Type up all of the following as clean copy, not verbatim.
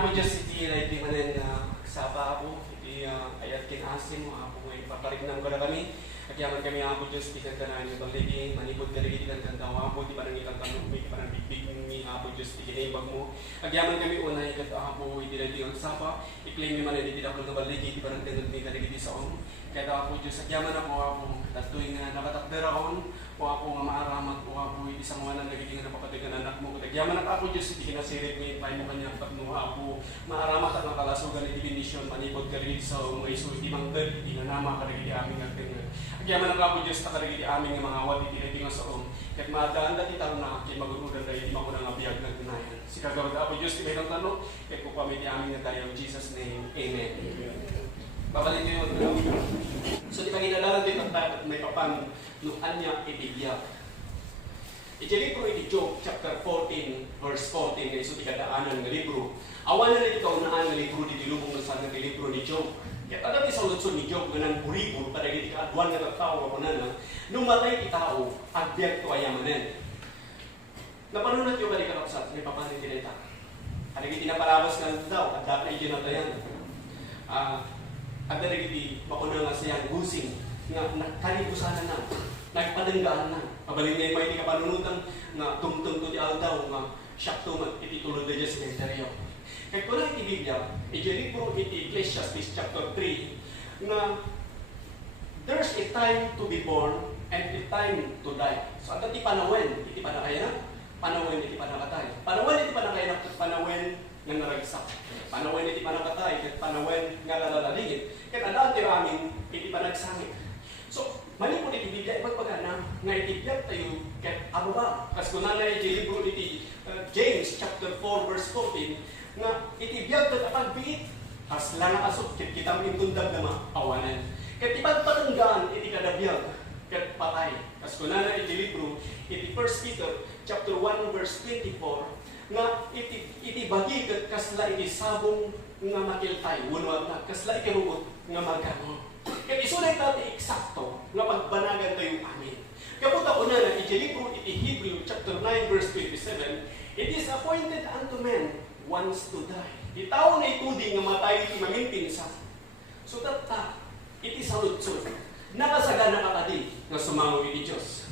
ako Diyos iti iti manen sapa ako iti ayat kinasin mo ako ngay paparignan ko na kami. Agyaman kami ako Diyos iti kantanan ni baligi manipod kaligi kan kantawa ako di parang ikantan mo parang bigbig ni ako Diyos iti kinibag mo. Agyaman kami unay kat ako iti iti sapa i-claim mi manen iti dakol na baligi iti parang tinod ni kaligi sa on. Kaya ako Diyos agyaman ako tatuy nga nakatakder ako ako nga maaramat ako iti sangawanan nagiging napapatigan anak mo. Agyaman ako Diyos iti kinasirit mi pay mo kanya pagno ako maaramat at makalasugan iti bendisyon manipod kaligi sa mga isu iti mangted iti nanama kaligi aming agtingan. Agyaman ang ako Diyos takarigi aming mga awat iti nga sa kat maadaan dati tao na kay magunudan dahil di makunang abiyag ng tunayan. Si kagawad ako Diyos iti itong tanong kay po kami iti aming nga tayo in Jesus name. Amen. Babalik kayo ang so di panginalaran din at may papanuan niya ibigyak. Iti libro iti Job chapter 14 verse 14 nga iso ti kadaanan nga libro. Awan na iti kaunaan nga libro di dilubong na sa nga libro ni Job. Kaya taga ti sa lutson ni Job nga nang buribol para iti kaadwan nga tao ako na nung matay ti tao agbyag to ayamanen. Napanunat yung balik karapsat may papanin tinita. Ano iti naparabas nga daw at dapat iti natayan. At iti makuna nga siyang gusing nga kalibusanan na nagpadanggaan na. Kabalin na yung may iti kapanunutan nga tumtum to ti aldaw nga siyak to iti tulod na dyan sa menteryo. Kaya kung lang iti Biblia, iti libro iti Ecclesiastes chapter 3 na there's a time to be born and a time to die. So at iti panawen, iti panakayanak, panawen iti panakatay. Panawen iti panakayanak at panawen nga naragsak. Panawen iti panakatay at panawen nga nalalalingit. Kaya andaan ti amin iti panagsangit. So, mali po iti Biblia, ipagpagana nga itibiyag tayo kaya ano ba? Kasi kung na iti libro iti James chapter 4 verse 14 nga itibiyag tayo pagbiit as lang asok kita mintundag na maawanan. Kaya ipagpatanggaan iti kadabiyag kaya patay. Kasi kung na iti libro iti 1 Peter chapter 1 verse 24 nga iti bagi kat kasla iti sabong nga makiltay wala na kasla iti ruot nga magano. Kaya isunay natin eksakto nga pagbanagan tayo amin. Kapag ako na iti libro iti Hebrew chapter 9 verse 27 it is appointed unto men once to die. Itaw na ituding nga matay iti maminpinsan. So that iti saludsod nakasagana ka kadi nga sumango iti Diyos.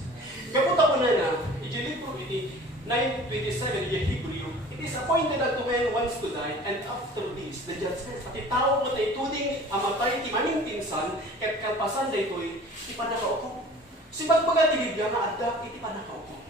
Kapag ako na iti libro iti 9:27 iti Hebrew it is appointed unto men once to die and after this the judgment. At itaw mo tayo ituding ang matay iti maminpinsan ket kalpasan da ito'y ipanakaukom. Si bagbaga ti Biblia nga adda iti panakaukom.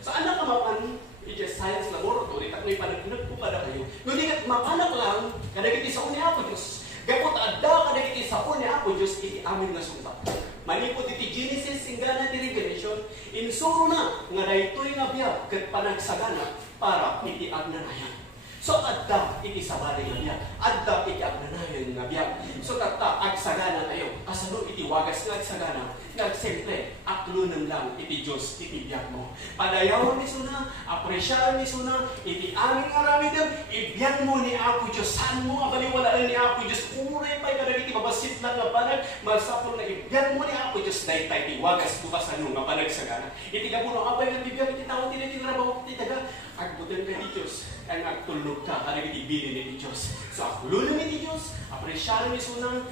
Sa anak ka mapan iti science laboratory tak may panagpunag po kada kayo. Ngunit at mapanak lang kadagiti sa ni Apo Diyos. Gapot adda kadagiti sa ni Apo Diyos iti amin nga sumbat. Manipot iti Genesis ingana ti Revelation insuro na nga daytoy nga biag ket panagsagana para iti agnanayan. So adda iti sabali nga biag, adda iti agnanayan nga biag. So tatta agsagana tayo. Kasano iti wagas nga agsagana nagsimple aklunan lang iti Diyos iti biag mo. Padayawan ni suna, apresyahan ni suna, iti aming aramidem, ibiyag mo ni Apo Diyos. Saan mo nga baliwalaan ni Apo Diyos? Unay pa'y kadagiti mabasit lang nga banag, masapon na ibiyag mo ni Apo Diyos. Dahil tayo iti wagas bukas ano nga panagsagana. Iti gabuno, abay nga bibiyag, iti tawon tinitirabaw, iti taga, agbutan ka ni Diyos. Ang agtulog ka, kadagiti bilin ni Diyos. So aklunan ni Diyos, apresyahan ni suna,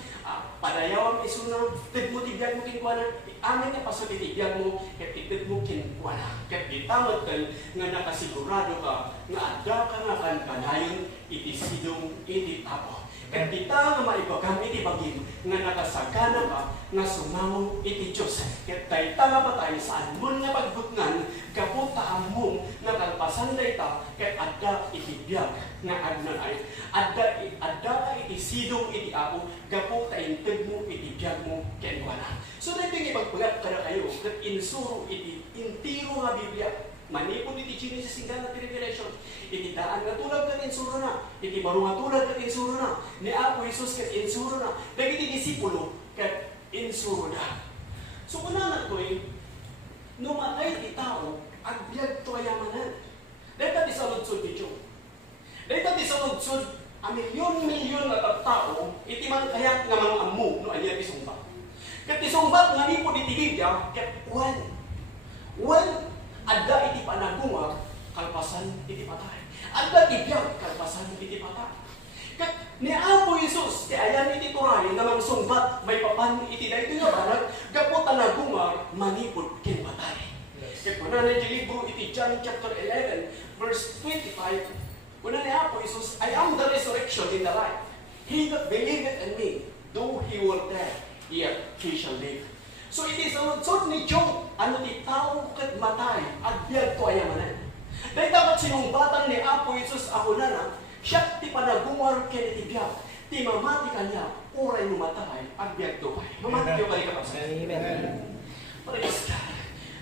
padayawan ni suna, tigmo tibiyag mo kinkwana, amin na pasok itibiyag mo, ket itid mo kinkwana. Ket itamad kan nga nakasigurado ka, nga adda ka nga kan kanayon, iti sidong, iti tapo. Ket kita nga maibagang iti bagim, nga nakasagana ka, nga sumamong iti Diyos. Ket dayta nga patay, saan mo nga pagbutngan, kaputaan mo, nga kalpasan dayta, ket adda itibiyag, nga agnanay. Adda iti sidong iti apo, gapo taintid mo, itibiyag mo, kinkwana. So dahil yung ipagpagat ka na kayo, kat insuro iti intiro nga Biblia, manipod iti Genesis ingana ti Revelation, iti daan nga tulad kat insuro na, iti baro nga tulad kat insuro na, ni Apo Jesus kat insuro na, dagiti disipulo kat insuro na. So kunanan ko numatay ti tao, agbyag to ayamanan. Dahil kat isaludsod ni Job. Dahil kat isaludsod, a milyon-milyon na tao, iti man kayak nga mga amu, no anya isumbat. Kat isumbat nga ni po iti Biblia, kat adda iti panagunga, kalpasan iti patay. Adda iti biyag, kalpasan iti patay. Ni Apo Isus, ti ayan iti turayan namang sumbat, may papan iti da ito nga banag, gaputan na gumar, manipod ken patay. Kaya kuna na yung libro iti John chapter 11, verse 25, kuna ni Apo Isus, I am the resurrection in the life. He that believeth in me, though he were dead, yet he shall live. So it is a sort ni Job, ano ti tao kat matay, agbyag to ayamanan. Dahil dapat sinumbatan ni Apo Isus ako na siya ti panagumar ken iti biyag, ti mamati kanya, uray numatay, agbyag to pay. Mamati yung kali kapasa. Amen. Praise God.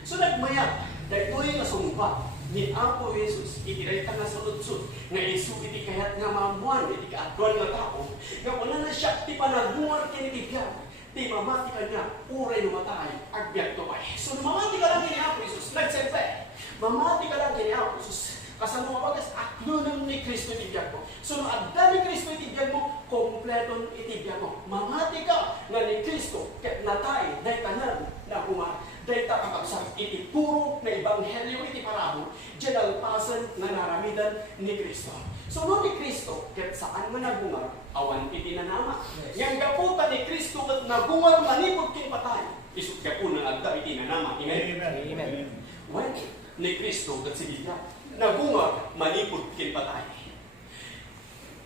So nagmayat, dahil ito'y nasumpa ni Apo Isus, itiray ka nga sa lutsod, nga isu iti kayat nga mamuan, iti kaadwan nga tao, nga wala na siya ti panagumar ken iti biyag, ti mamati kanya, uray numatay, agbyag to pay. So mamati ka lang kini Apo Isus, nagsempe. Mamati ka lang kini Apo Isus. Kasama mga bagas, aklunan ni Kristo itibiyag mo. So, adda ni Kristo itibiyag mo, kompleton itibiyag mo. Mamati ka nga ni Kristo, ket natay, dahi tanan na kumar, dahi takakabsat, iti puro na ebanghelyo iti parabol, dyan alpasan na naramidan ni Kristo. So, no ni Kristo, ket saan man nagungar, awan iti nanama. Yang gaputan ni Kristo, ket nagungar manipod kin patay, isut gapunan adda iti nanama. Amen? Amen. When ni Kristo, ket sigitya, nagungar, manipod kin patay.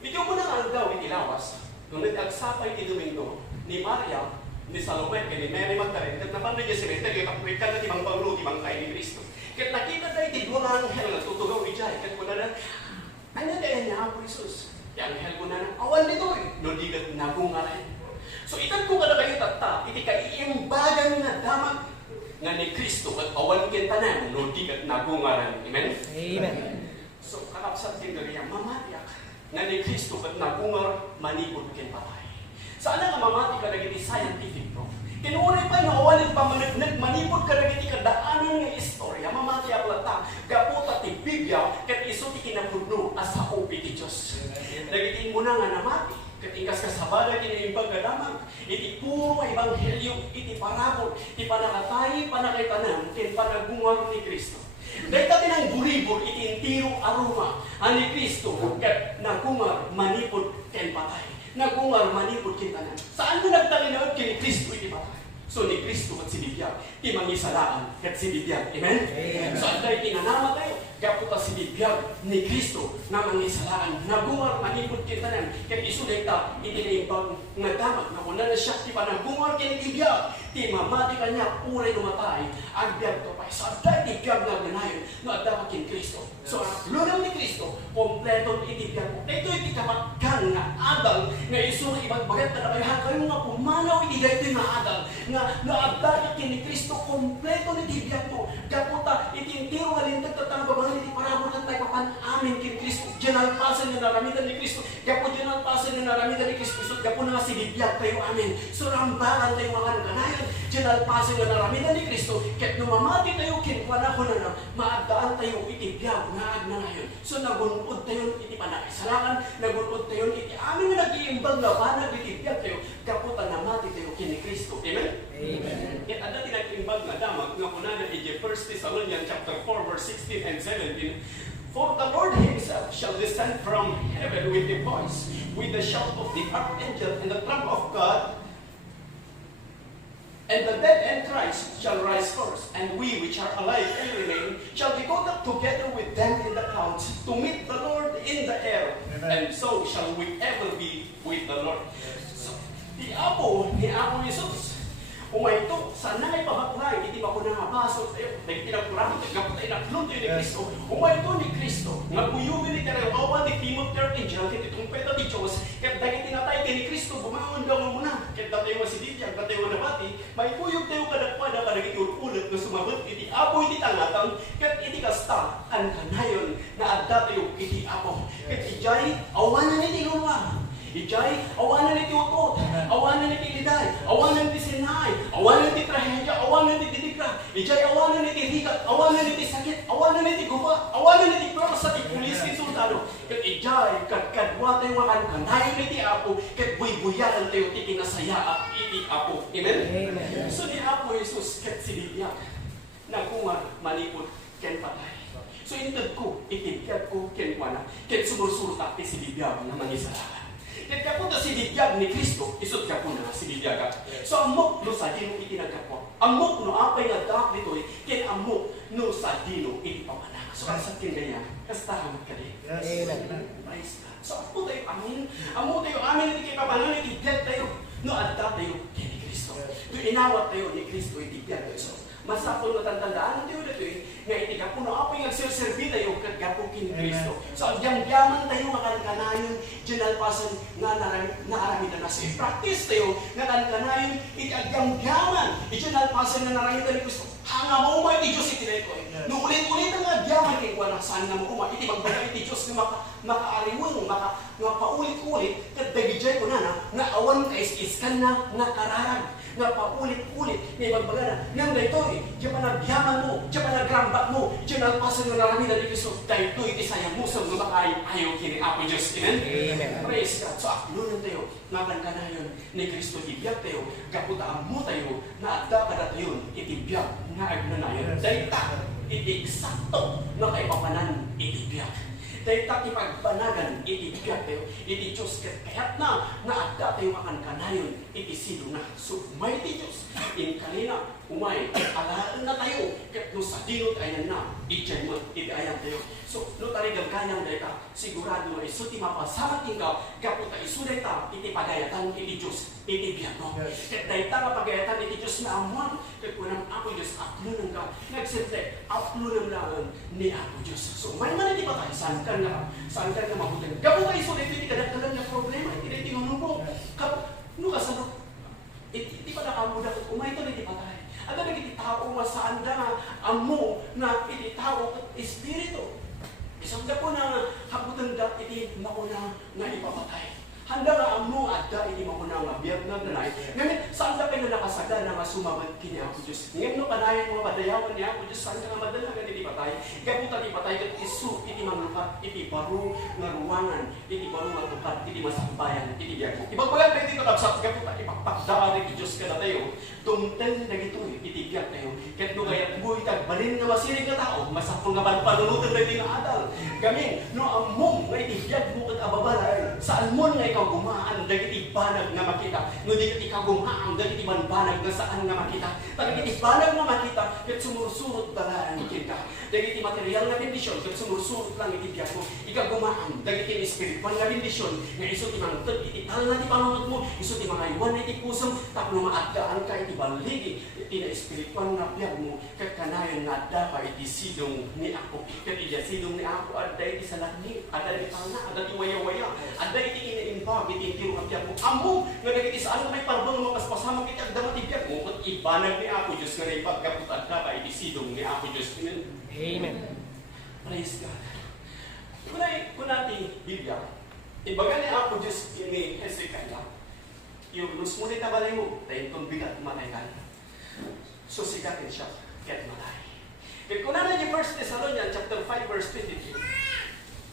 Ito mo na ang daw itilawas, nung nag-agsapay ti Domingo, ni Maria, ni Salome, ni Mary Magdalene, kat napan na niya si Mary, kapulit ka na timang panglo, timang kay ni Kristo. Kat nakita tayo ti dua ng anghel na tutugaw ni Jai, kat kuna na, ano kaya niya Apo Isus? Yung anghel kuna na, awan nito no di kat nagungaran. So itan ko ka na kayo tatta, iti kaiimbagan na damag, nga ni Kristo at awan kin tanan no di kat nagungaran. Amen? Amen. So kakapsat din gaya mamatiak nga ni Kristo kat nagungar manipod kin patay. Saan nga mamati ka dagiti scientific no? Kinuunay pa na awan pa manipod ka dagiti kadaanan nga istorya mamatiak lata gaputa ti Biblia ket isu ti kinapudno as sa opi ti Dios. Dagiti mo na nga namati katingkas kasabada kinaimbag ka damag, iti puro ebanghelyo, iti parabol, iti panakatay, panakitanan, ken panagungar ni Kristo. Dahil tayo ng buribor, iti intiro aroma, ani Kristo, kat nagungar, manipod, ken patay. Nagungar, manipod, ken tanan. Saan mo nagtalinaot ken Kristo, iti patay? So ni Kristo at si Bibiyag, ti mangisalaan kat si Bibiyag. Amen? Amen. So anday tinanama tayo, gaputa si Bibiyag ni Kristo na mangisalaan. Nagungar, manipod kitanan, kat isulay ta, itinaimbag nga damat, na wala na siya, ti panagungar kin Bibiyag, ti mamati kanya, uray lumatay, agbyag to pa. So anday ti Bibiyag na ganayon, na dapat kin Kristo. So lunang ni Kristo, kompleton iti Bibiyag mo. Ito iti kapatkan nga adal, nga isulay ibang bagat na nabayahan kayo nga pumanaw iti dito nga adal, nga naabdaga kini Kristo kompleto ni tibiyag mo. Gaputa itintiro nga lintag tatang babangan iti parabol ng tayo papan amin kini Kristo. Diyan alpasan yung naramitan ni Kristo. Gapo diyan alpasan yung naramitan ni Kristo. So gapo na nga sinibiyag tayo amin. So rambangan tayo mga kanayan. Diyan alpasan yung naramitan ni Kristo. Kahit numamati tayo kinkuana ko na maagdaan tayo itibiyag nga agna ngayon. So nagunod tayo iti panakisalangan. Nagunod tayo iti amin na nag-iimbag na banag itibiyag tayo. Gaputa namati tayo kini Kristo. Amen? Amen. Yet ada tinag-imbag na damag nga kunanan iti 1 Thessalonians chapter 4 verse 16 and 17. For the Lord himself shall descend from heaven with a voice, with the shout of the archangel and the trump of God, and the dead in Christ shall rise first, and we which are alive and remain shall be caught up together with them in the clouds to meet the Lord in the air. Amen. And so shall we ever be with the Lord. So, ni Apo Isus, umay ito, sana ay pabakulay, hindi pa ko nangabasot tayo, nagtinagkurang, nagkapatay na klunto ni Kristo. Umay ito ni Kristo, nagpuyubi ni Tereo, awan ni Timothy Angel, kaya itong peta ni Diyos, kaya dahil tinatay kay ni Kristo, bumangon daw mo muna, kaya datayo masididyan, datayo manabati, may puyog tayo kadagpada, kadagit ulit na sumabot, iti apo iti tangatang, kaya iti kasta, ang kanayon, na adda tayo iti apo. Kaya ijay, awan na ni Tinunga. Ijay, awanan iti utot, awanan iti liday, awanan iti sinay, awanan iti trahedya, awanan iti didigra, ijay awanan iti rigat, awanan iti sakit, awanan iti guba, awanan iti persa, iti pulis, iti soldado. Kat ijay, kadwa tayo makan, kanayon iti apo, kat buy-buyaran tayo iti nasaya iti apo. Amen? Amen. So ni Apo Jesus, kat sinibiyag, nagungar, malipod, ken patay. So intad ko, itibiyag ko, ken wana, ken sumursurtak ti sinibiyag na mangisalakan. Ket kapo ta si bibiyag ni Kristo, isod kapo na si bibiyag. So amok no sa dino itinagkapo. Amok no apay nga dak dito ken amok no sa dino ipamana. So sa kinaya, kastahan ka di. Praise God. So amok tayo amin. Amok tayo amin iti ipamana iti bibiyag tayo. No adda tayo ken ni Kristo. To inawat tayo ni Kristo iti bibiyag tayo. So masapol nga tandaan tayo dito nga iti kapo no apay nga serserbi tayo ket kapo ken ni Kristo. So yaman tayo makananayon ginalpasan nga naarami na nasa practice tayo nga kankanayon iti agyamyaman ginalpasan nga narami na ni Kristo. Hanga mo iti Diyos iti na ito. No ulit-ulit ang agyaman kay kuwan saan nga mo iti magbaga iti Diyos nga makaariwang, nga paulit-ulit kat dagijay ko na awan ka is-iskan na kararag nga paulit-ulit nga magbaga na nga ito diyan panagyaman mo, diyan panagrambak mo, diyan nalpasan nga narami na ni Kristo dahil ito iti sayang mo sa mga ayaw kini Apo Diyos. Amen? Praise God. So aklunan tayo nga kankanayon ni Kristo ibiyag tayo kaputaan mo tayo na adda kada tayo itibiyag nga agnanayon. Dahil ta iti eksakto na kaipapanan itibiyag. Dahil ta ipagpanagan itibiyag tayo iti Diyos kaya't na adda tayo makankanayon iti silo na. So may iti Diyos in kanina umay alaan na tayo ket no sa dinot ayan na iti ayan tayo. So no tarigang kanyang dayta sigurado ay suti mapasamating ka kaputa isuday ta iti pagayatan iti Diyos iti biyag mo. Ket dayta nga pagayatan iti Diyos na amuan ket kunang Apo Diyos aklunan ka nagsinte aklunan lang ni Apo Diyos. So may man iti patay saan ka nga mabutin kaputa isuday iti kadagdagan nga problema iti tinunong mo no kasano iti pa nakamuda ket umay to iti patay. Ada nagiti tao nga saan nga amo na iti tao ket espiritu. Isang po na habutan da iti mauna nga ipapatay. Handa nga amo adda iti mauna nga biyag nga nanay. Ngayon, saan ka na nakasagda na nga sumabad kini Apo Diyos? Ngayon, no kanayan mga padayawan ni Apo Diyos, saan ka nga madalagan iti patay? Gabutan iti patay kat isu iti manglukat, iti baro nga ruwangan, iti baro nga tukat, iti masakbayan, iti biyag mo. Ibagbagan na iti katabsat, gabutan ipakpakdaan iti Diyos kada tayo. Tumten na gito iti biyag tayo. Kat no kayat mo itagbalin nga masirig nga tao, masakol nga panunutan na iti nga adal. Gamin, no among nga iti biyag mo kat ababalay, saan mo nga ikaw gumaan, dagiti banag nga makita. No di ikaw gumaan, dagiti banag nga saan nga makita. Dagiti banag nga makita, kat sumursurot dalaan kita. Dagiti material nga bendisyon, kat sumursurot lang iti biyag mo. Ikaw gumaan, dagiti espiritual nga bendisyon, nga iso timangtod, iti tal na ti panunod mo, iso ti mga iwan na iti pusong, tapno maadaan ka iti baligi, iti na espiritual nga biyag mo, kat kanayon nga adda pa iti sidong ni Apo. Kat iti sidong ni Apo, adda iti salakni, adda iti palna, adda iti waya-waya, adda iti iniimbag, iti intiro nga biyag mo. Amo, nga nagiti saan may parbang mga kaspasamang iti agda iti biyag mo, kat ibanag ni Apo Diyos, nga naipagkapot adda pa iti sidong ni Apo Diyos. Amen. Praise God. Kung natin Biblia, ibaga ni Apo Diyos ini Hezekiah, yung nusmunit na balay mo, dahil kung bigat matay ka. So sigatin siya, kaya't matay. Kung natin yung 1 Thessalonians chapter 5 verse 22,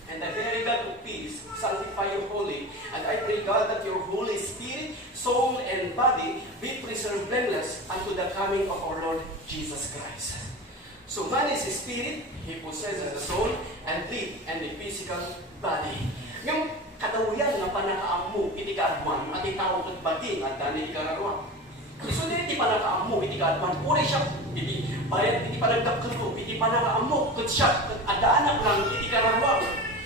and the very God of peace sanctify you wholly, and I pray God that your Holy Spirit, soul, and body be preserved blameless unto the coming of our Lord Jesus Christ. So man is a spirit, he possesses the soul, and the physical body. Yung kadawiyan nga panakaammo iti kaadwan at itaw ket bating at dani ikararwa. Isu iti panakaammo iti kaadwan uri siya iti bayad iti panagkakento iti panakaammo ket siya adaanak lang iti kararwa.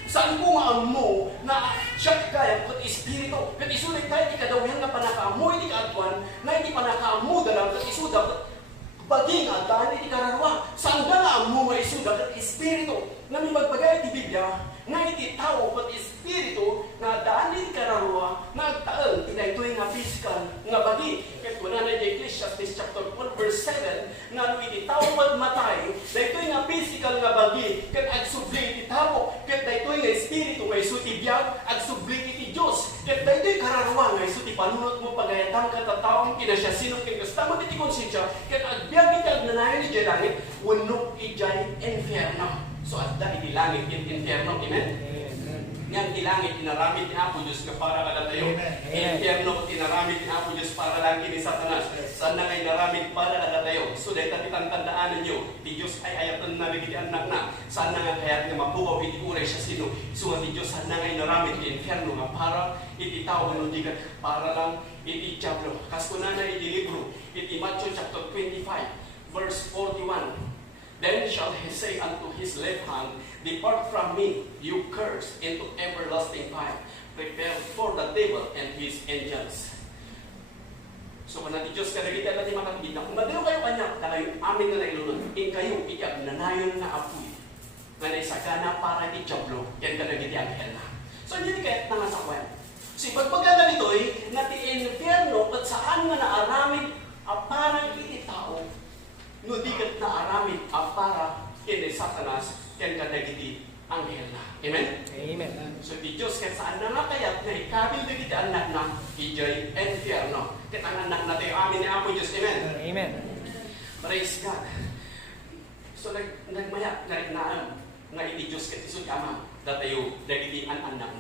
Saan ko nga ammo na siya kaya ket espiritu ket isu iti kadawiyan nga panakaammo iti kaadwan na iti panakaammo dalam ket isu dapat baging at daan iti kararwa. Saan nga ammo nga isu dapat espiritu na may magbagay iti Biblia nga iti tao ket espiritu nga daan iti kararwa nga agtaeng tinaytoy nga physical nga bagi. Ket kuna na di Ecclesiastes chapter 1 verse 7 nga no iti tao ket matay daytoy nga physical nga bagi ket agsubli iti tao ket daytoy nga espiritu nga isu ti biag agsubli iti Dios ket daytoy kararwa nga isu ti panunot mo pagayatan ket taawon kinasya sino ken kastamot iti konsensya ket agbiag iti agnanayon iti langit wenno iti infierno. So adda iti langit iti infierno. Amen. Ngang ilangit, tinaramid ni Apo Diyos ka para kada tayo. Impyerno, tinaramid ni Apo Diyos para lagi ni Satanas. Saan na kayo naramid para kada tayo. So, dahil tatitandaan ninyo, di Diyos ay ayatan na nagiging anak na. Saan na nga kaya't nga mabukaw, iti uray siya sino. So, nga di Diyos, saan na kayo naramid ni impyerno nga para iti tao, ano di ka, para lang iti diablo. Kasko na iti libro, iti Matthew chapter 25, verse 41. Then shall he say unto his left hand, Depart from me, you cursed, into everlasting fire, prepared for the devil and his angels. So, kung natin Diyos, kada kita natin makakabit na, kung madalo kayo kanya, na kayo amin na nailunod, in kayo, iyag nanayon na apoy, na naisagana para iti diablo, yan kada kita ang hell na. So, hindi kahit nangasakwan. So, pagpagana nito ay, nati infierno, at saan nga naaramid, parang iti tao, no di kat naaramid para kini Satanas ken kadagiti anghel na. Amen? Amen. So di Diyos ken saan na nga kayat na ikabil dagiti anak na ijay infierno. Ket ang anak na tayo amin ni Apo Diyos. Amen? Amen. Praise God. So nagmaya narinaan nga iti Diyos ket isud ama datayo dagiti anak na.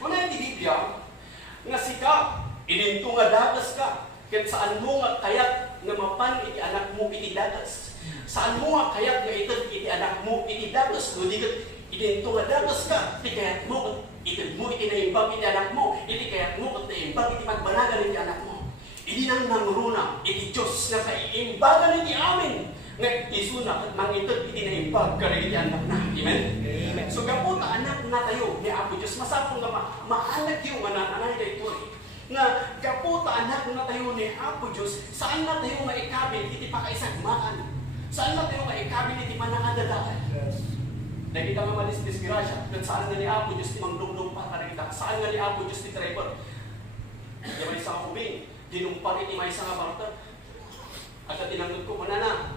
Kuna iti Biblia nga sika ininto nga dagas ka ket saan mo nga kayat nga mapan iti anak mo iti dagas. Saan mo nga kayat nga iti anak mo iti dagas. No di kat itinto nga dagas ka, iti kayat mo iti naimbag iti anak mo, iti kayat mo kat naimbag iti pagbanagan iti anak mo. Iti nang nangruna iti Diyos nga kaimbagan iti amin nga isuna kat mangitod iti naimbag kada iti anak na. Amen? Amen. So kaputa anak na tayo ni Apo Diyos, masapong nga maanak yung ananay na ito nga kaputa anak na tayo ni Apo Diyos, saan na tayo nga ikabil iti pakaisagmaan? Saan na tayo nga ikabil iti panakadadakan? Dahil kita mamalis disgrasya, at saan nga ni Apo Diyos ti mangdugdug pa kada kita? Saan nga ni Apo Diyos ti driver? Di may isang kubing, dinumpar iti may isang abarta. At tinanggod ko, manana,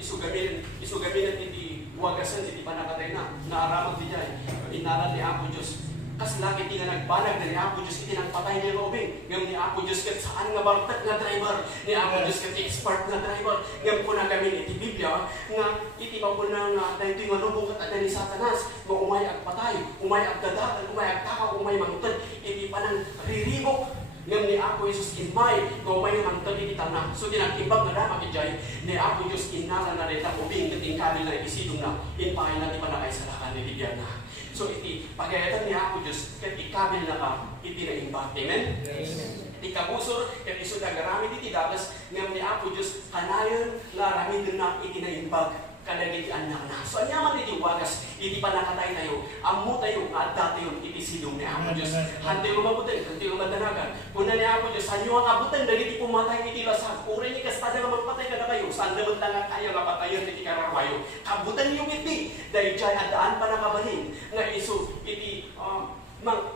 isugaminan iti wagasan iti panakatay na, naaramag di dyan, inaral ni Apo Diyos. Kasi lagi di nga nagbanag na ni Apo Diyos iti nang patay niya maubing. Ngam ni Apo Diyos kat saan nga bartak nga driver. Ni Apo Diyos kat expert nga driver. Ngam po na kami iti Biblia nga iti pa po na nga dahil ito'y malubong kat ada ni Satanas. Nga umay ag patay, umay ag dadatan, umay ag takaw, umay mangutad. Iti pa nang riribok. Ngam ni Apo Isus imay, nga umay mangutad iti tanak. So tinagibag na dapat ijay, ni Apo Diyos inala na rin ubing kating kami na isidong na inpahay na di pa na kayo salakan ni Biblia na. So iti pagayatan ni Apo Diyos ket ikabil na ka iti naimbag. Amen? Amen. Iti kabusor ket isu dagaramid iti dagas ngem ni Apo Diyos kanayon nga ramid na iti naimbag kadagiti anak na. So anyaman iti wagas iti panakatay tayo. Ammo tayo nga adda tayo iti sidong ni Apo Diyos. Hante lumabutan, hante lumadanagan. Kuna ni Apo Diyos hanyo ang abutan dagiti pumatay iti lasag. Uri ni kastada nga magpatay kada kayo. Saan naman lang kayo nga patayon iti karawwayo. Kabutan niyo iti dahil dyan adaan pa nakabalin nga isu iti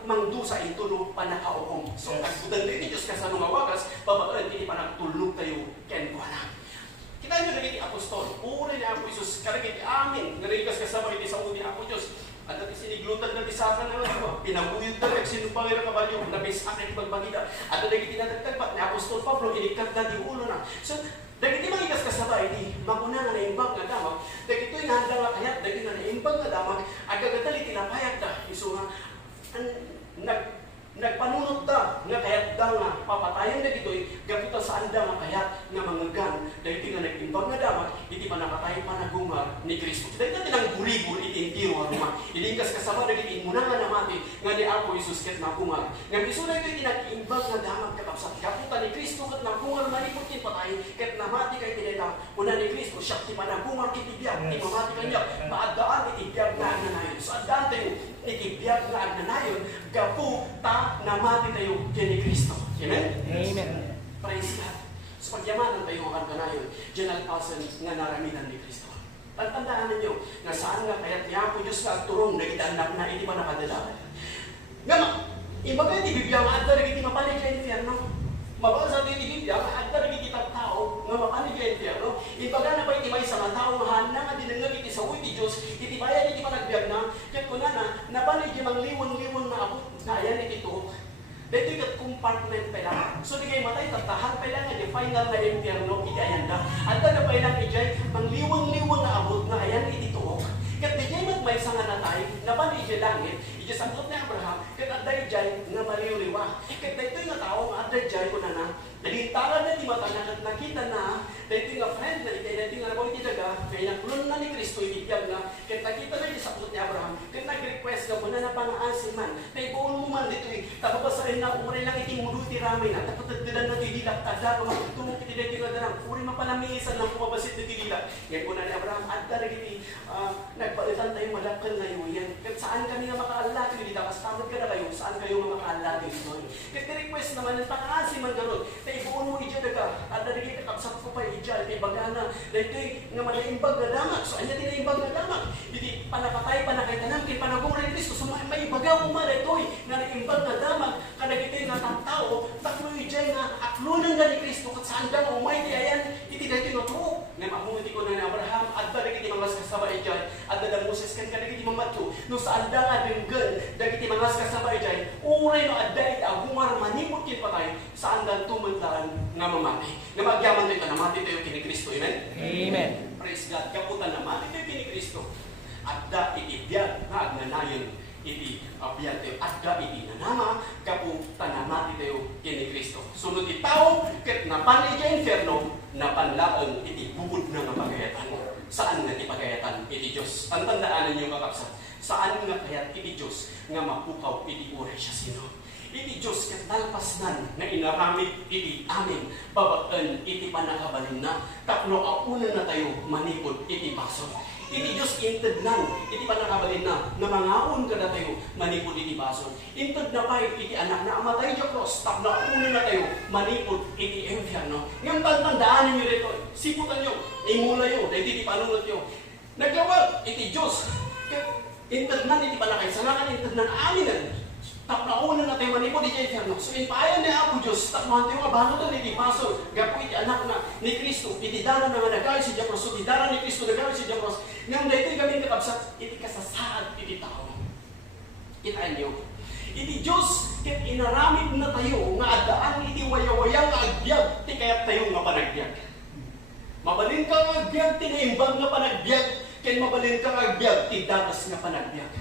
mangdusa itulo panakaukom. So agbutan iti Diyos kasano nga wagas babaan iti panagtulog tayo ken kuana. Kita nyo naging apostol, uri ni Apo Isus, karagit amin, narigas kasama iti sa uni Apo Diyos. At iti siniglutan na bisatan na lang, pinaguyod na rin, sinupangin ang kabalyo, nabisak na ipagbagida. At naging tinatagtagpat ni Apostol Pablo, inikag na di ulo na. So, dagiti magigas kasama, iti maguna na naimbag na damag, dagito yung handa nga kayat, dagiti na naimbag na damag, agagatali tinapayag na, iso nga, nagpanunod ta nga kayat da nga papatayan na dito'y gapita sa anda nga kayat nga mangagan dahil di nga nag-imbag nga damat iti panakatay panagungar ni Kristo. Dahil natin ang guri-guri iti intiro haruma. Ilingkas kasama na iti muna nga namati nga ni Apo Isus ket nagungar. Nga iso na iti nag-imbag nga damat katapsat. Kaputa ni Kristo ket nagungar manipot kin patay ket namati kay tinela una ni Kristo siya ti panagungar kiti biyag ti mamati kanya maadaan iti biyag nga agnanayon. So adaan tayo iti biyag nga agnanayon gapu ta namati tayo kini Kristo. Amen? Amen. Praise God. So pagyamanan tayo ang kanayon, dyan alpasan nga naramitan ni Kristo. Tandaan ninyo, na saan nga kaya't ni Apo Diyos nga turong na itaanak na iti pa nakadalaman. Nga ibaga iti Biblia nga adda rin iti mapanig ka infierno. Mabasa iti Biblia nga adda rin iti tao nga mapanig ka infierno. Ibaga na pa iti may sa mga tao nga handa nga dinangag iti sa iti Diyos, iti bayan iti panagbiag na, kaya ko na napanig yung mga liwon-liwon na abot na ayan iti tuok. Dito yung compartment pa lang. So di kayo matay, tatahan pa lang yung final na impyerno, iti ayan na. At na pa lang ijay, mang liwan-liwan na abot na ayan iti tuok. Kat di kayo magmay sa nga natay, napan iti langit, iti Gisabot ni Abraham, ket adday jay nga maliliwa. Ket daytoy nga tawo nga adday jay kunana. Nalintaran na ti mata na nakita na daytoy nga friend na daytoy nga nabaw ti daga, kay nakulon na ni Kristo ibigyan na. Ket nakita na gisabot ni Abraham, ket nag-request nga muna na pang-aasi man. Kay buon mo man ditoy, tababasahin na umray lang iti mudu ti ramay na taputagdan na ti dilak kada magtumo iti daytoy nga darang. Uri mapalamisan ng pumabasit ti dilak. Ngayon kuna ni Abraham adda nagiti nagpalitan tayo malakal ngayon yan. Ket saan kami nga makaalati dito? Kastamod ka na kayo, saan kayo nga makaalati dito? Ket request naman ng pang-aasi man ganon. Ibuon mo ija daga, at nagiging kakapsat ko pa ija, kay bagana, dahil nga malaimbag na damat. So, anya tinaimbag na damat. Hindi panapatay, panakaitanam, kay panagong rin Kristo. So, may ibagaw mo man ito, nga naimbag na damat, kanagitay nga tao, taklo ija nga aklunan nga ni Kristo, kat saan ka nga umay, di ayan, iti dahil tinuturo. Ngayon, mamunti ko na ni Abraham, at nagiging mga kasama ija, at na Moses kan kanagiti mamatyo, no saan da nga denggan, dagiti mga kasama ija, uray no adda iti agumar manimot kin patay, saan da tumandaan nga mamati. Nga magyaman tayo namati tayo kini Kristo. Amen? Amen. Praise God. Kaputan namati tayo kini Kristo. Adda iti biyag na agnanayon iti biyag tayo. Adda iti nanama kaputan namati tayo kini Kristo. Sunod itaw ket napan iti inferno napanlaon iti bubud na nga pagayatan. Saan nga iti pagayatan iti Dios? Ang tandaan ninyo kakapsat. Saan nga kayat iti Dios nga mapukaw iti uray siya sino? Iti Diyos ket talpasnan nga inaramid iti amin babaen iti panakabalin na tapno auna na tayo manipod iti baso. Iti Diyos intednan iti panakabalin na mangaon kada tayo manipod iti baso. Inted na pay iti anak na amatay di cross tapno auna na tayo manipod iti infierno. Ngem tandaan ninyo dito, siputan nyo, imula yo, dahil iti panunod yo. Naglawag iti Diyos ket intednan iti panakaisanakan intednan aminan. Tapnauna na tayo manipod iti infierno. So ipayan ni Apo Diyos, tapnahan tayo nga bago doon iti paso, gapo iti anak na ni Kristo, iti dara na nga nagay si Diapros, so iti dara ni Kristo nagay si Diapros, ngayon dahito yung gamin kakabsat, iti kasasaad iti tao. Itaan niyo, iti Diyos, ket inaramid na tayo, nga adaan iti wayawayang agbyag, ti kayat tayo nga panagbyag. Mabalin ka nga agbyag, ti naimbag nga panagbyag, ken mabalin ka nga agbyag, ti datas nga panagbyag.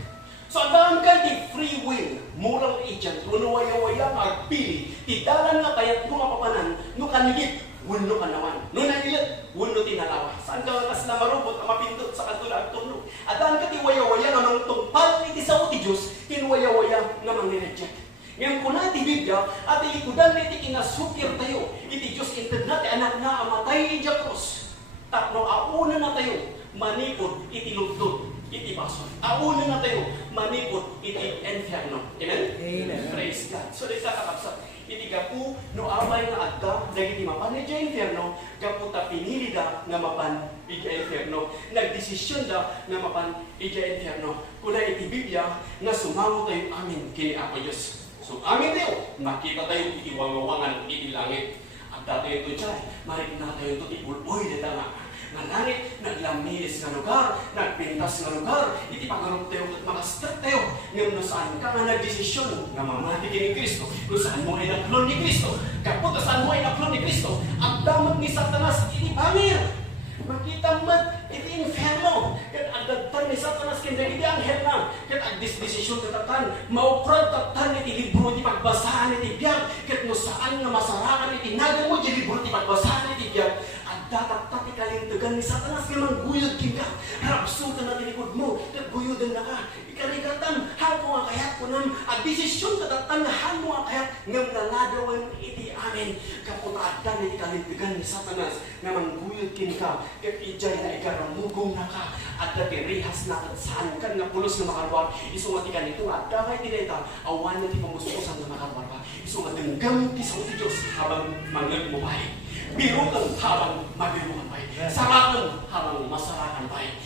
So, adaan ka di free will, murang agent, waya-waya agpili, ti dalan nga kayat nga papanan, no kanigit, wano ka naman. No nanilit, wano tinalawa. Saan ka kas na marubot, mapindot sa katula at turno. Adaan ka di waya-waya nga mang tungpal, iti sao ti Diyos, kinwaya-waya nga mang nireject. Ngayon ko na ti Biblia, at ilikudan na iti kinasukir tayo, iti Diyos intad na ti anak na amatay iti cross. Tapno, auna na tayo, manipod, iti lugdod. Iti baso. Auna na tayo, manipod, iti infierno. Amen? Amen. Praise God. So, dito kakapsat. Iti gapu, no amay na adda, dagiti mapan iti infierno, gapu ta pinili da nga mapan iti infierno. Nagdesisyon da nga mapan iti infierno. Kuna iti Biblia, nga sumawo tayo amin kini Apo Diyos. So, amin tayo. Makita tayo iti wangawangan iti langit. At dati ito dyan, marik na tayo ito ipulboy na nga. Nga langit, naglamis nga lugar, nagpintas nga lugar, iti pagkaroon tayo at makastart tayo. Ngayon na saan ka nga nagdesisyon nga mamati kini Kristo, kung saan mo ay naklon ni Kristo, kapot saan mo ay naklon ni Kristo, ang damat ni Satanas, iti pangir. Makita mat, iti inferno. Kat agdatan ni Satanas, kanda iti anghel na. Kat agdesisyon tatatan, maukrad tatan iti libro iti pagbasahan iti biyag. Kat no saan nga masarakan iti nagan mo iti libro iti pagbasahan iti biyag. Dapat ikalintugan ni Satanas nga mangguyod ka. Rapsutan na tinikod mo, nagguyodan na ka. Ikarigatan, hako nga kayat ko nang desisyon katatan na hako nga kayat ngam naladawan iti amin. Kaputaadan na ikalintugan ni Satanas nga mangguyod ka. Kat ijay na ikaramugong na ka. At natirihas na saan ka nga pulos na makarwar. Isungat ikan ito at dakay tineta, awan na ti pamuspusan na makarwar pa. Isungat denggam ti sa Diyos habang manggag mo pa'y. Birutan habang mabirukan pa'y. Sarakan habang masarakan pa'y.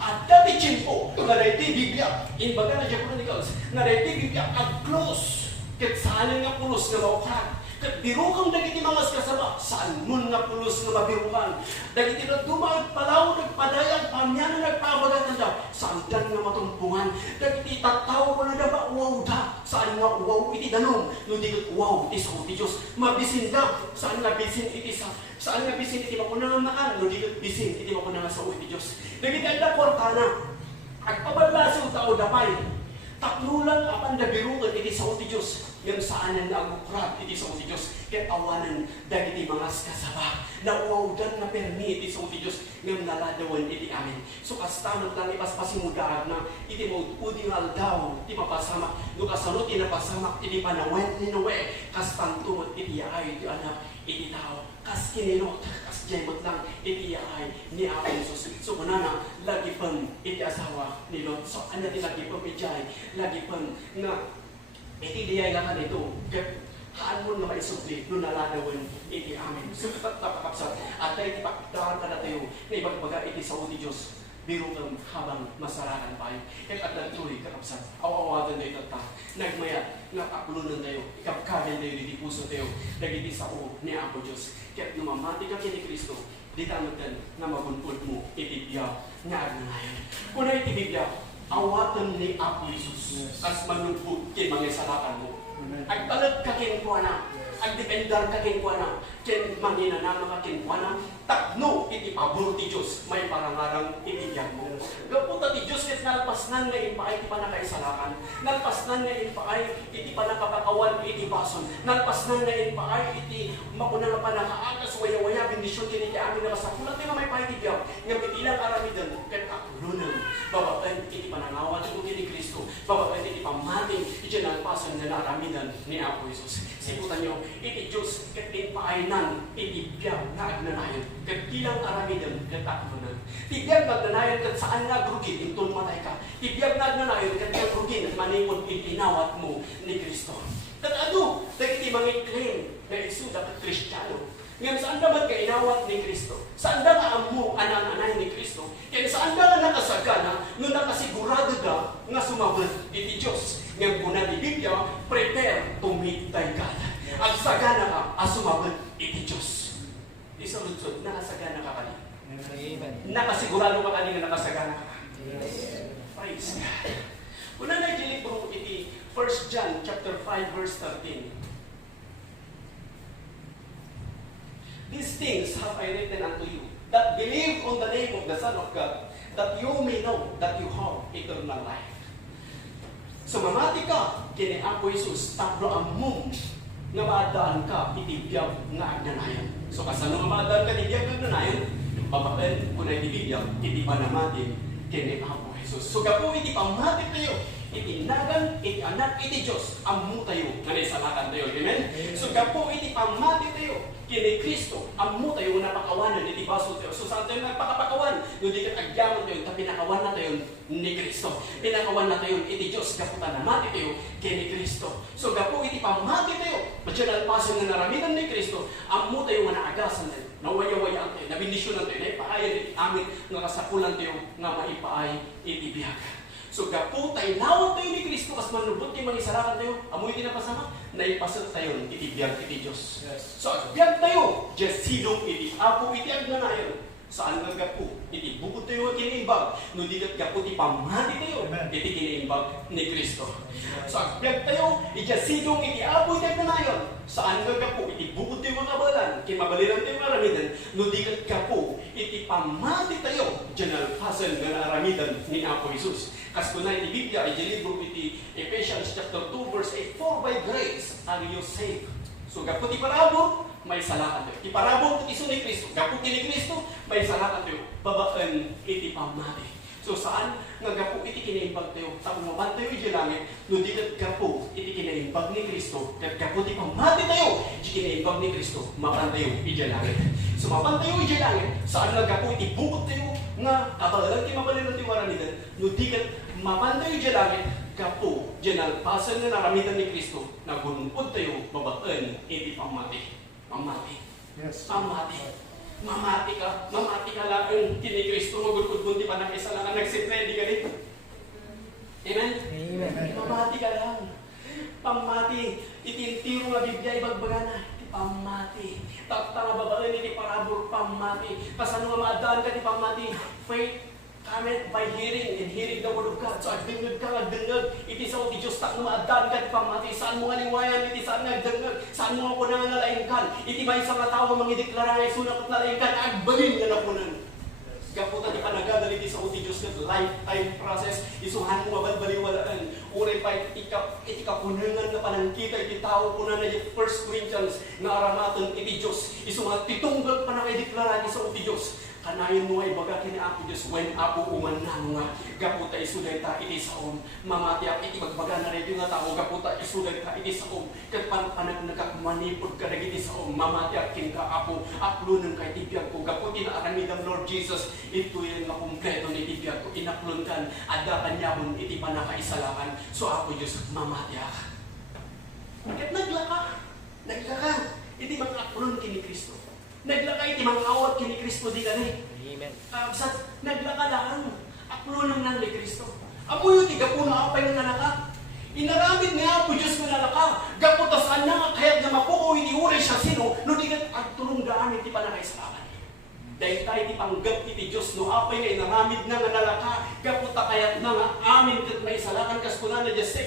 At dati tiyempo, nga dati Biblia, inbaga na Diyan Chronicles, nga dati Biblia, close. Kat saan nga pulos na maukrat. Kat birukang dagiti mangas kasama, saan nun nga pulos nga mabirukan. Dagiti na dumag, palaw, nagpadayag, pamyan na nagpabagatan da, saan dan nga matumpungan. Dagiti tataw ko na daba, wow da, saan nga wow iti danom. No di wow iti sa uti Diyos. Mabisin da, saan nga bisin iti sa, saan nga bisin iti makunangaan. No di bisin iti makunangan sa uti Diyos. Dagiti ang daporta na, agpabadlasi o tao dapay. Taklulan apan dabirugan iti sao ti Diyos. Ngam saanan na agukrat iti sao ti Diyos. Ket awanan dagiti mangas kasaba. Nauawdan na permi iti sao ti Diyos. Ngam naladawan iti amin. So kastanot lang ipaspasimudaag na iti maududing aldaw. Iti mapasamak. No kasanot inapasamak iti panawen ni Noe. Kastantumot iti ay iti anak iti tao. Kas kinilot. Kas jemot lang iti ay ni Apo Jesus. So kunana lagi pang iti asawa ni Lot. So ano ti lagi pang ijay. Lagi pang na iti diyay lang ito. Haan mo na maisubli nung naladawan iti amin. Sukat napakapsat. At tayo ipagdaan ka na tayo na ibagbaga iti sa uti Diyos. Biro kang habang masarakan tayo. Kaya at nagtuloy kakapsat. Awawagan tayo tata. Nagmaya, nakakulunan tayo. Ikapkagan tayo, diti puso tayo. Nagiti sa o ni Apo Diyos. Kaya numamati ka kini Kristo. Di tamatan na magunpod mo itibya nga agnanayan. Kung na itibigya, awatan ni Apo Jesus. As manubog kin mga salakan mo. Ag talag ka kinkwana. Ag dependar ka kinkwana. Kin manginanama ka kinkwana. Takno iti pabor ti Diyos. May parangarang itibiyag mo. Gaputa ti Diyos ket nalpasnan nga impaay iti panakaisalakan. Nalpasnan nga impaay iti panakapakawan iti bason. Nalpasnan nga impaay iti makunang panakaagas waya-waya bendisyon kini ti amin na kasakulat nga may paitibiyag. Nga pitilang aramidan ket akulunan. Babatan iti panangawan iti kini Kristo. Babatan iti pamating iti nalpasan nga aramidan ni Apo Jesus. Siputan niyo iti Diyos ket impaaynan iti biyag nga agnanayon. Ket ilang aramidan ket akulunan. Tibiyag nga agnanayon ket saan nga grugin intun matay ka. Tibiyag nga agnanayon ket grugin manipon itinawat mo ni Kristo. Ket adu dagiti mga claim nga isuda ket Kristiyano. Ngayon saan dapat ka inawat ni Kristo? Saan da nga amu anan-anay ni Kristo? Kaya saan da nga nakasagana nung nakasigurado ka nga sumabot iti Diyos. Ngayon kuna di Biblia, prepare to meet thy God. Ang sagana ka, sumabot iti Diyos. Isulod-sud, nakasagana ka kani. Nakasigurado ka kani nga nakasagana ka. Praise God. Una na libro iti 1 John chapter 5 verse 13. These things have I written unto you, that believe on the name of the Son of God, that you may know that you have eternal life. So mamati ka, kini Apo Jesus, tabro ang mong nga maadaan ka, itibiyag nga agnanayan. So kasano nga maadaan ka, itibiyag nga agnanayan, papapen, kung na itibiyag, iti panamatin, kini Apo Jesus. So gapo iti pamati tayo, iti nagan, iti anak, iti Diyos, amu tayo, nga naisalakan tayo. Amen? So gapo iti pamati tayo, kini Kristo, amu tayo na pakawanan, iti baso tayo. So saan tayo nagpakapakawan? Yung di kat agyaman tayo, ta pinakawan na tayo ni Kristo. Pinakawan na tayo, iti Diyos, gaputan na mati tayo, kini Kristo. So gapo iti pamati tayo, matyan alpasan na naramitan ni Kristo, amu tayo nga naagasan tayo, nawaya-wayaan tayo, nabindisyonan tayo, naipahayan iti amin, nga kasapulan tayo, nga maipaay iti biyag. So gapo tayo, nawag tayo ni Kristo, kas manubot kayo mangisarakan tayo, amoy tinapasama, naipasat tayo, itibiyag iti Diyos. Yes. So biyag tayo, just silong iti Apo iti agnanayon. Saan nga gapo? Iti bukod tayo kiniimbag. No di gapo ti pamati tayo, iti kiniimbag ni Kristo. So biyag tayo, iti silong iti Apo iti agnanayon. Saan nga gapo? Iti bukod tayo makabalan, kinmabaliran tayo maramidan. No di gapo, iti pamati tayo, general pasan nga aramidan ni Apo Jesus. Kas kunay di Biblia, iti libro iti Ephesians chapter 2 verse 8, for by grace are you saved. So gapo ti parabot, may salakan tayo. Ti parabot isu ni Kristo, gapo ti ni Kristo, may salakan tayo. Babaan iti pamati. So saan nga gapo iti kinaimbag tayo? Tapos maban tayo iti langit, no di kat gapo iti kinaimbag ni Kristo, kat gapo ti pamati tayo, iti kinaimbag ni Kristo, maban tayo iti langit. So maban tayo iti langit, saan nga gapo iti bukod tayo, nga kabalan ti mabaliran ti waranidan, no di kat maban tayo iti langit, gapo, janalpasan na naramitan ni Kristo, nagunpod tayo, babaan iti pamati. Mamati. Yes. Mamati. Mamati ka lang kini Kristo, magulkod mo di pa nakisalakan, nagsipredi ka din. Amen? Amen. Mamati ka lang. Pamati. Itintiro nga Biblia, ibagbagana. Pamati. Taktang babae ni parabor, pamati. Kasano nga maadaan ka di pamati? Faith. Comment by hearing and hearing the word of God. So agdengag ka, agdengag. Iti sa ti Diyos tak numaadaan ka, pamati. Saan mo nga liwayan, iti saan nga agdengag. Saan mo nga po nangangalain ka. Iti may isang tawa, mangideklara nga isunakot na lain ka, agbalin nga na po nun. Gaputa di panagadali ti sa uti Diyos nga lifetime process. Isuhan mo mabalbaliwalaan. Uray pa iti kapunangan na panangkita iti tao po na iti 1 Corinthians na aramaton iti Diyos. Isuhan titunggal pa na kay deklarati sa uti Diyos. Kanayon mo ay baga kini Apo Diyos when Apo uman na nga gaputa isuday ta iti saom mamatiak iti magbaga na rin nga tao gaputa isuday ta iti saom kat panag nakakmanipod ka iti saom mamatiak kin ka Apo aklunan kay tibiyag ko gaputi na aramidam Lord Jesus ito yung makumpleto ni tibiyag ko inaklon kan ada kanyamon iti panakaisalakan so Apo Diyos mamatiak kat naglaka iti mga aklon kini Kristo. Naglaka iti mga awat kini Kristo di gani. Amen. Naglaka lang. Aklunan ng ni Kristo. Amoy iti gapuna apay nga nalaka. Inaramid nga po Diyos nga nalaka. Gaputas na kahit na mapuko iti uray siya sino no di kat agtulong daan iti panakaisalakan. Dahil tayo iti panggap iti Diyos no apay nga inaramid nga nalaka. Gaputa kayat na nga amin kat may isalakan kas kuna na just 2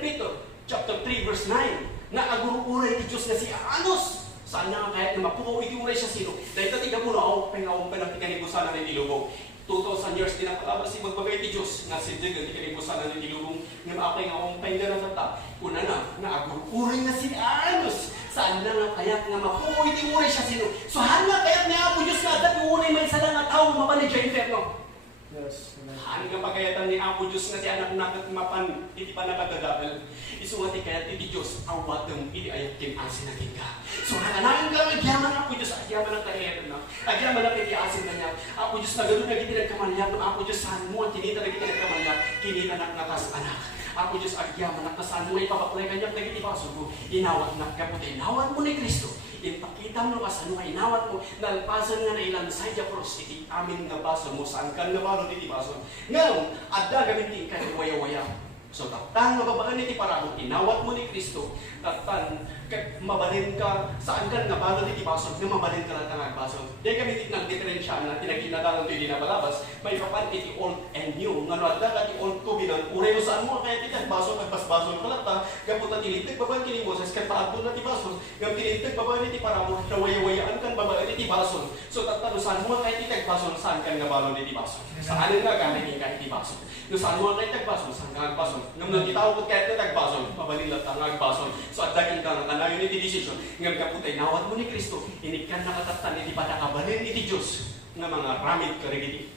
Peter chapter 3 verse 9. Na agururay ti Diyos na si Anos. Saan na kahit na mapukaw iti uray siya sino. Dahil tatig na po na ako pangawang pa ng tikanibusan na nilubong. 2,000 years tinapalabas si magbagay ti Diyos. Nga si Dig ang tikanibusan na nilubong. Nga maapangawang pahinga ng kata. Una na agururay na si Anos. Saan na nga kayat nga mapukaw iti uray siya sino. So hanga kayat nga po Diyos nga dati uray may isa lang at tao mapanig siya inferno. Yes. Hanggang pagkayatan ni Apo Diyos nga ti anak nakat mapan iti pa nakadadabal. Isungati kayat iti Diyos awatang iti ayat kim asin na ka. So hananain ka agyaman Apo Diyos agyaman ang kahiyatan na. Agyaman ang iti asin na niya. Apo Diyos na gano'n na giti nagkamalyak. Apo Diyos saan mo ang tinita na giti nagkamalyak. Kinita nakas anak. Apo Diyos agyaman na kasaan mo ipapakulay kanyak na giti pasugo. Inawat na kaputi. Inawat mo ni Kristo. Ipakita mo kasano ka inawat mo. Nalpasan nga na ilansay di cross. Iti amin nga baso mo. Saan ka nga balon iti baso. Ngayon, adda gamitin ka ni waya-waya. So, tatan mababaan iti parang inawat mo ni Kristo. Tatan, mabalin ka saan ka nga balon iti baso. Nga mabalin ka lang tangag baso. Dahil gamitin ng diferensya na tinaginadalan ito hindi nabalabas. May papan iti old and new. Nga no, adda ka iti old tubinan. Uray mo saan mo kaya iti baso kagpas-baso ng kalata. Gaputa tilitig babaan kini Moses. Kagpaagdol na ti baso. Nga tilitig babaan iti parang mo. Nawaya-wayaan kan babaan iti baso. So, tatan saan mo kaya iti baso. Saan ka nga balon iti baso. Saan nga galing ka iti baso. Saan mo kaya iti baso. Saan ka baso. Nung nagkitaw ko kahit na tagbason, mabalin lang tangagbason. So at dahil ka nga kanayon iti decision, ngam kaputay nawat mo ni Kristo, inikan nakatatan iti patakabalin iti Diyos, nga mga ramid karigiti.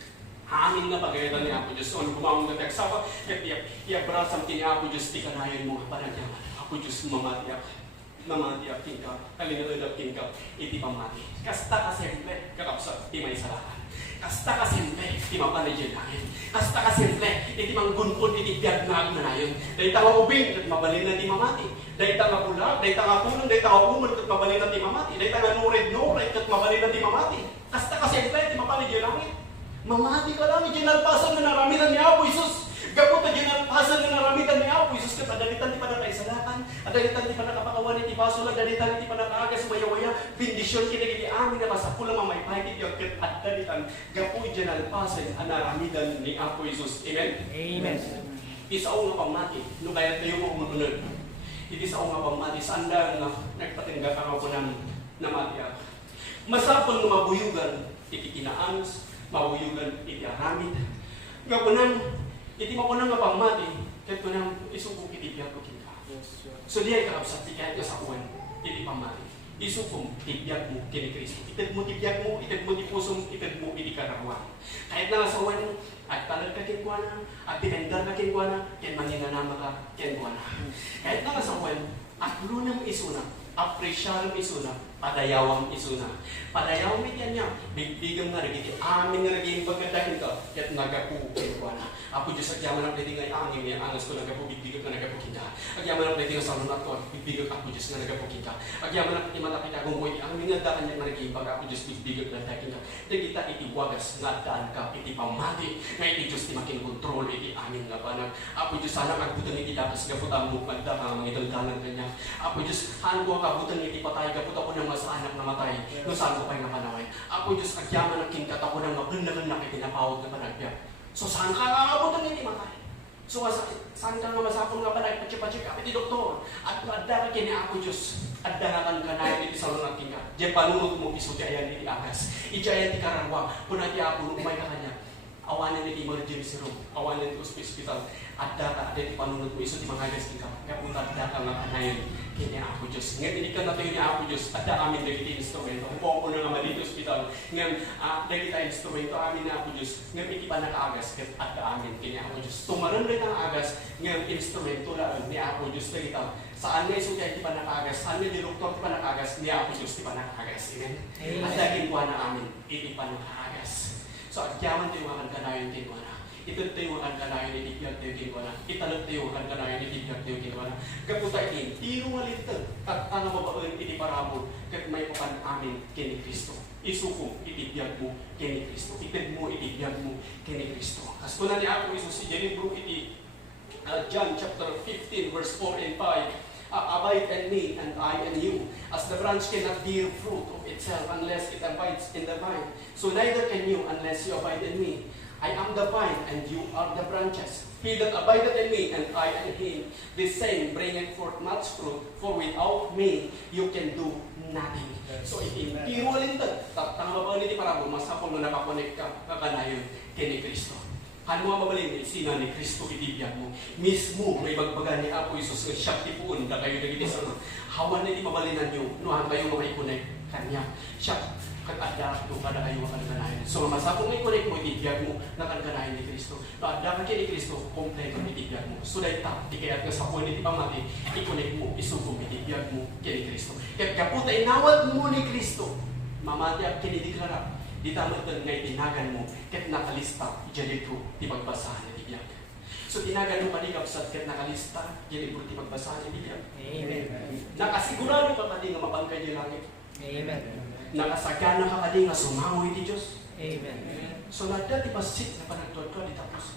Amin nga pagayatan ni Apo Diyos. So ano kumamang na tagsawa, iyabrasam ti ni Apo Diyos, di kanayon mo kapanagyaman. Apo Diyos mamatiak king ka, kalinatadap king ka, iti pamati. Kasta kasimple, kakapsat, ti may salakan. Kasta kasimple, iti mapanadyan namin. Kasta kasimple, iti manggunpon, iti biyag na agnanayon. Dahil tanga ubing, at mabalin na ti mamati. Dahil tanga bulag, dahil tanga punong, dahil tanga umon, at mabalin na ti mamati. Dahil tanga nured, at mabalin na ti mamati. Kasta kasimple, iti mapanadyan namin. Mamati ka lang, iti nalpasan na naramitan ni Apo Isus. Gaputa ginalpasan na naramitan ni Apo Isus. Kat adalitan ti panakaisalakan, adalitan ti panakapakawan iti baso, adalitan ti panakaagas maya-waya, bindisyon kinagiti amin na masapula mamaypay ti piyag kat adalitan. Gapuy ginalpasan ang naramitan ni Apo Isus. Amen? Amen. Isaw nga pamati, no kaya tayo mo umununod. Iti sa nga pamati, saan lang nagpatingga ka ako ng namatiak. Masapon nga mabuyugan, iti kinaanos, mabuyugan, iti aramid. Gapunan, iti mapunang nga pamati, kahit mo nang isubok iti biyag ko kita. So di ay kakapsat, di kahit nga sa kuwan, iti pamati. Isubok, tibiyag mo, kini Kristo. Itag mo tibiyag mo, itag mo ti pusong, itag mo iti karawan. Kahit na sa kuwan, at talad ka kinkwana, at tinendar ka kinkwana, yan maninanama ka kinkwana. Kahit na sa kuwan, at lunang isuna, apresyarang isuna, padayawang isuna. Padayawang iti niya, bigbigam nga rin, iti amin nga rin pagkatahin ka, kat nagapukin ko na. Apo Diyos, agyaman ang pwede nga angin niya, angas ko nagapubigam na nagapukin ka. Agyaman ang pwede nga sa lunat ko, bigbigam Apo Diyos nga nagapukin ka. Agyaman ang imatapit akong mo, angin nga daan niya nga rin pag Apo Diyos, bigbigam na takin ka. Di kita iti wagas, nga daan ka, iti pamati, nga iti Diyos ti makinkontrol, iti amin nga banag. Apo Diyos, sana kagbutan iti dakas, gaputan mo, magda ka, mga idaldanan kanya. Apo Diyos, haan ko kabutan iti patay, gaputan ko ng mas anak na matay, no saan ko pa'y nga panaway. Apo Diyos, agyaman ang king katako ng mapun na iti napawag na panagbiyak. So saan ka nga kabutan iti matay? So saan ka nga masapon nga ba na ipachip-chip kapit ni doktor? At adda ka kini ako Diyos. Adda nga kan kanay iti salon natin ka. Diyan panunod mo iso di ayan iti agas. Ijayan ti karanwa. Punati ako umay ka kanya. Awanan iti emergency room. Awanan iti hospital. Adda ka adda ti panunod mo iso di mga agas ka. Kaya punta adda ka nga kanayon kini ako Diyos. Ngayon hindi ka natin ni ako Diyos. Adda kami dagiti instrumento. Kung po na nga malito hospital. Ngayon dagiti instrumento amin na ako Diyos. Ngayon iti pa nakaagas. Kat adda amin kini ako Diyos. Tumaran rin ang agas. Ngayon instrumento lang ni ako Diyos dagita. Saan nga iso kaya iti pa nakaagas. Saan nga di doktor iti pa nakaagas. Ni ako Diyos iti pa nakaagas. Amen. At daging kuha na amin iti pa nakaagas. So agyaman tayo nga kanayon tayo na. Itod tayo nga kanayon iti biyag tayo kinwana. Italog tayo nga kanayon iti biyag tayo kinwana. Kaputa iti, tiro nga lito. At ang mabaon iti parabol. Kat may papan amin kini Kristo. Isuko iti biyag mo kini Kristo. Itid mo iti biyag mo kini Kristo. As ko na ni ako iso si Jeribro iti John chapter 15 verse 4 and 5. Abide in me and I in you. As the branch cannot bear fruit of itself unless it abides in the vine. So neither can you unless you abide in me. I am the vine and you are the branches. He that abideth in me and I in him, the same bringeth forth much fruit, for without me you can do nothing. So itiro lintad, tanga ba ni parabol, masapol na nakakonek ka kakanayon kini Kristo. Ano nga mabalin ni sina ni Kristo itibiyag mo. Mismo may bagbaga ni Apo Isus ng siya tipuon na kayo nagiti sa hawan na di mabalinan nyo. Nohan kayo mamayikunek kanya. Siya katadda ito kada kayo makaganayan. So masapong ikunek mo itibiyag mo na kaganayan ni Kristo. Paadda ka kini Kristo, kompleto itibiyag mo. So dahil di kaya't nga sa puwan iti pamati, ikunek mo, isugong itibiyag mo kini Kristo. Kaya kaputa inawat mo ni Kristo, mamati at kinidiklarap. Di tamad doon ngay tinagan mo, kat nakalista, dyan ito, di pagbasahan na bibiyag. So tinagan mo panikapsat, kat nakalista, dyan ito, di pagbasahan na bibiyag. Amen. Nakasigurado ka pati nga mapangkay niyo langit. Amen. Nakasagana ka pati nga sumangoy di Diyos. Amen. So nagda di basit na panagtuwa di tapos.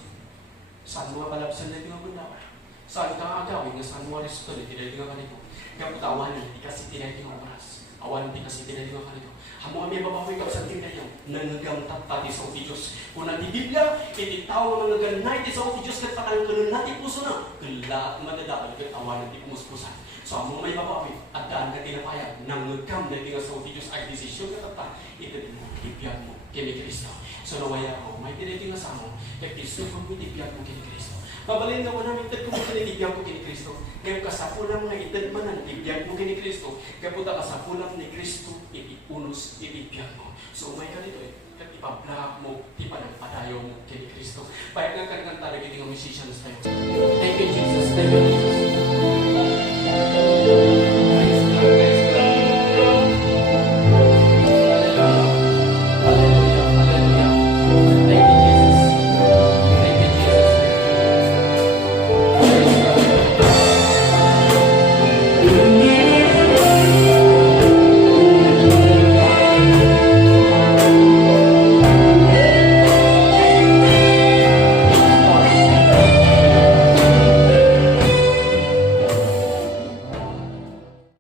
Saan mo nga palabsan na ito nga bundawa? Saan ka nga agawin nga saan mo resto na tinay nga kanito? Kaputawan na, di kasi tinay nga oras. Awan di kasi tinay nga kanito. Amo kami babawi ka sa tindayan, nangagang tapati sa Diyos. Kung di Biblia, iti tao nga nanganay ti sa Diyos kat pakanganon natin puso na. Kala madadakal kat awan natin pumuspusan. So amo may babawi, at daan ka tinapayag, nangagam na tinga sa Diyos ay desisyon ka tata, ito din mo, itibiyag mo, kini Kristo. So nawaya ako, may tinitin nga sa mo, kaya Kristo kung itibiyag mo kini Kristo. Babalin na ko namin itad kung itibiyag mo kini Kristo. Ngayon kasapulang nga itad manan, itibiyag mo kini Kristo. Kaya punta kasapulang ni Kristo, itipunos, itibiyag mo. So umay ka dito kat ipablak mo, ipanagpadayo mo kini Kristo. Bayag nga kanang talaga iting musicians tayo. Thank you Jesus, thank you